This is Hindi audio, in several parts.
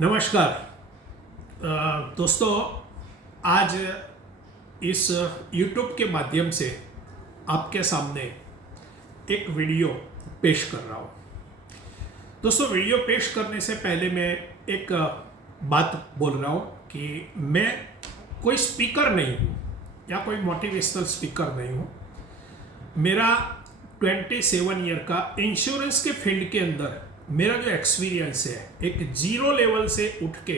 नमस्कार दोस्तों, आज इस YouTube के माध्यम से आपके सामने एक वीडियो पेश कर रहा हूँ। दोस्तों, वीडियो पेश करने से पहले मैं एक बात बोल रहा हूँ कि मैं कोई स्पीकर नहीं हूँ या कोई मोटिवेशनल स्पीकर नहीं हूँ। मेरा 27 ईयर का इंश्योरेंस के फील्ड के अंदर मेरा जो एक्सपीरियंस है, एक जीरो लेवल से उठ के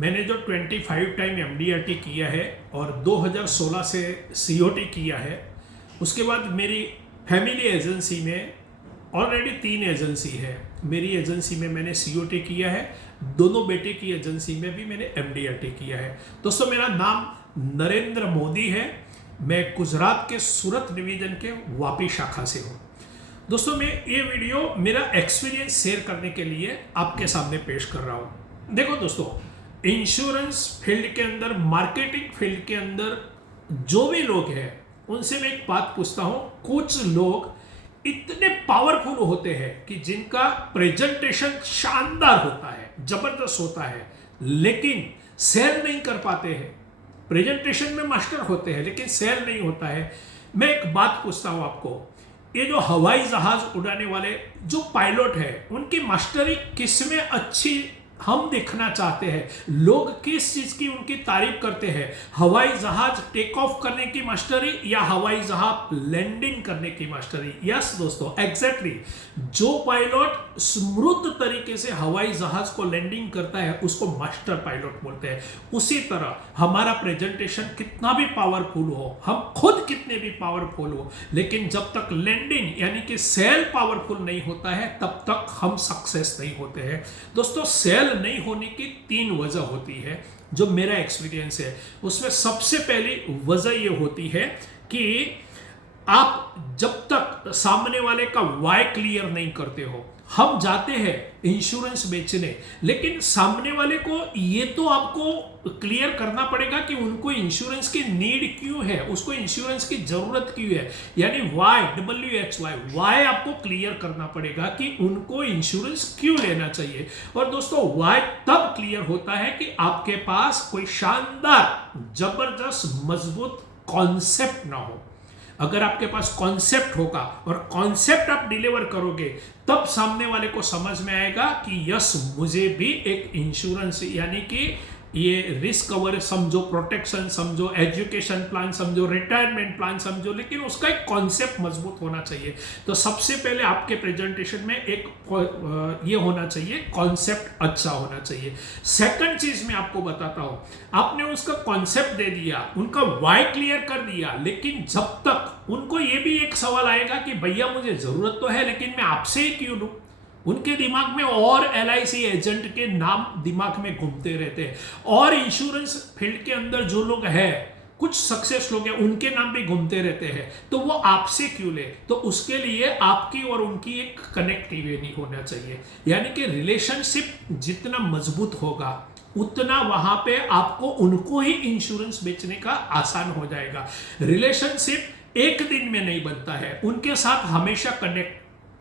मैंने जो 25 टाइम MDRT किया है और 2016 से COT किया है, उसके बाद मेरी फैमिली एजेंसी में ऑलरेडी 3 एजेंसी है। मेरी एजेंसी में मैंने COT किया है, दोनों बेटे की एजेंसी में भी मैंने MDRT किया है। दोस्तों, मेरा नाम नरेंद्र मोदी है। मैं गुजरात के सूरत डिवीजन के वापी शाखा से हूँ। दोस्तों, मैं ये वीडियो मेरा एक्सपीरियंस शेयर करने के लिए आपके सामने पेश कर रहा हूँ। देखो दोस्तों, इंश्योरेंस फील्ड के अंदर, मार्केटिंग फील्ड के अंदर जो भी लोग हैं, उनसे मैं एक बात पूछता हूँ। कुछ लोग इतने पावरफुल होते हैं कि जिनका प्रेजेंटेशन शानदार होता है, जबरदस्त होता है, लेकिन सेल नहीं कर पाते हैं। प्रेजेंटेशन में मास्टर होते हैं लेकिन सेल नहीं होता है। मैं एक बात पूछता हूँ आपको, ये जो हवाई जहाज उड़ाने वाले जो पायलट है, उनकी मास्टरी किस में अच्छी हम देखना चाहते हैं? लोग किस चीज की उनकी तारीफ करते हैं? हवाई जहाज टेक ऑफ करने की मास्टरी या हवाई जहाज लैंडिंग करने की मास्टरी? यस दोस्तों, एग्जैक्टली। जो पायलट स्मूथ तरीके से हवाई जहाज को लैंडिंग करता है उसको मास्टर पायलट बोलते हैं। उसी तरह हमारा प्रेजेंटेशन कितना भी पावरफुल हो, हम खुद कितने भी पावरफुल हो, लेकिन जब तक लैंडिंग यानी कि सेल पावरफुल नहीं होता है तब तक हम सक्सेस नहीं होते हैं। दोस्तों, सेल नहीं होने की 3 वजह होती है जो मेरा एक्सपीरियंस है। उसमें सबसे पहली वजह ये होती है कि आप जब तक सामने वाले का वाई क्लियर नहीं करते हो। हम जाते हैं इंश्योरेंस बेचने, लेकिन सामने वाले को ये तो आपको क्लियर करना पड़ेगा कि उनको इंश्योरेंस की नीड क्यों है, उसको इंश्योरेंस की जरूरत क्यों है, यानी वाई, WHY, वाई आपको क्लियर करना पड़ेगा कि उनको इंश्योरेंस क्यों लेना चाहिए। और दोस्तों, वाई तब क्लियर होता है कि आपके पास कोई शानदार, जबरदस्त, मजबूत कॉन्सेप्ट ना हो। अगर आपके पास कॉन्सेप्ट होगा और कॉन्सेप्ट आप डिलीवर करोगे, तब सामने वाले को समझ में आएगा कि यस, मुझे भी एक इंश्योरेंस यानी कि ये रिस्क कवर समझो, प्रोटेक्शन समझो, एजुकेशन प्लान समझो, रिटायरमेंट प्लान समझो, लेकिन उसका एक कॉन्सेप्ट मजबूत होना चाहिए। तो सबसे पहले आपके प्रेजेंटेशन में एक ये होना चाहिए, कॉन्सेप्ट अच्छा होना चाहिए। सेकंड चीज मैं आपको बताता हूं, आपने उसका कॉन्सेप्ट दे दिया, उनका वाई क्लियर कर दिया, लेकिन जब तक उनको ये भी एक सवाल आएगा कि भैया मुझे जरूरत तो है लेकिन मैं आपसे ही क्यों लूं, उनके दिमाग में और LIC एजेंट के नाम दिमाग में घूमते रहते हैं, और इंश्योरेंस फील्ड के अंदर जो लोग हैं, कुछ सक्सेस लोग हैं, उनके नाम भी घूमते रहते हैं। तो वो आपसे क्यों ले? तो उसके लिए आपकी और उनकी एक कनेक्टिविटी होना चाहिए, यानी कि रिलेशनशिप जितना मजबूत होगा उतना वहां पे आपको उनको ही इंश्योरेंस बेचने का आसान हो जाएगा। रिलेशनशिप एक दिन में नहीं बनता है, उनके साथ हमेशा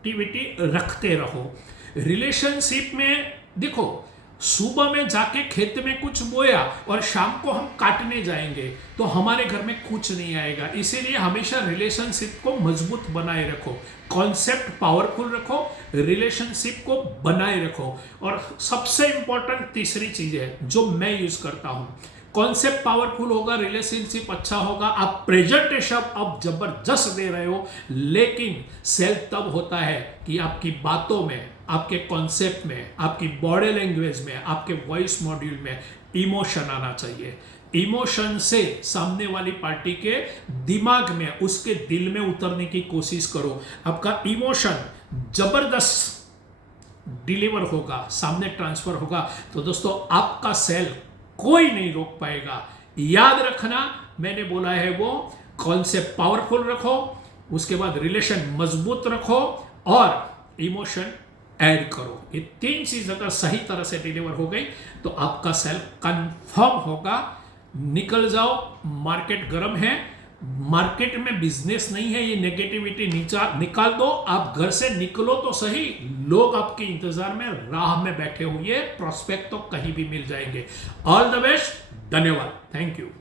एक्टिविटी रखते रहो। रिलेशनशिप में देखो, सुबह में जाके खेत में कुछ बोया और शाम को हम काटने जाएंगे तो हमारे घर में कुछ नहीं आएगा। इसीलिए हमेशा रिलेशनशिप को मजबूत बनाए रखो, कॉन्सेप्ट पावरफुल रखो, रिलेशनशिप को बनाए रखो। और सबसे इंपॉर्टेंट तीसरी चीज है जो मैं यूज करता हूं, कॉन्सेप्ट पावरफुल होगा, रिलेशनशिप अच्छा होगा, आप प्रेजेंटेशन अब जबरदस्त दे रहे हो, लेकिन सेल तब होता है कि आपकी बातों में, आपके कॉन्सेप्ट में, आपकी बॉडी लैंग्वेज में, आपके वॉइस मॉड्यूल में इमोशन आना चाहिए। इमोशन से सामने वाली पार्टी के दिमाग में, उसके दिल में उतरने की कोशिश करो। आपका इमोशन जबरदस्त डिलीवर होगा, सामने ट्रांसफर होगा, तो दोस्तों आपका सेल कोई नहीं रोक पाएगा। याद रखना, मैंने बोला है वो कॉन्सेप्ट पावरफुल रखो, उसके बाद रिलेशन मजबूत रखो और इमोशन ऐड करो। ये 3 चीज अगर सही तरह से डिलीवर हो गई तो आपका सेल कंफर्म होगा। निकल जाओ, मार्केट गर्म है, मार्केट में बिजनेस नहीं है, ये नेगेटिविटी निकाल दो। आप घर से निकलो तो सही, लोग आपके इंतजार में राह में बैठे हुए, प्रोस्पेक्ट तो कहीं भी मिल जाएंगे। ऑल द बेस्ट, धन्यवाद, थैंक यू।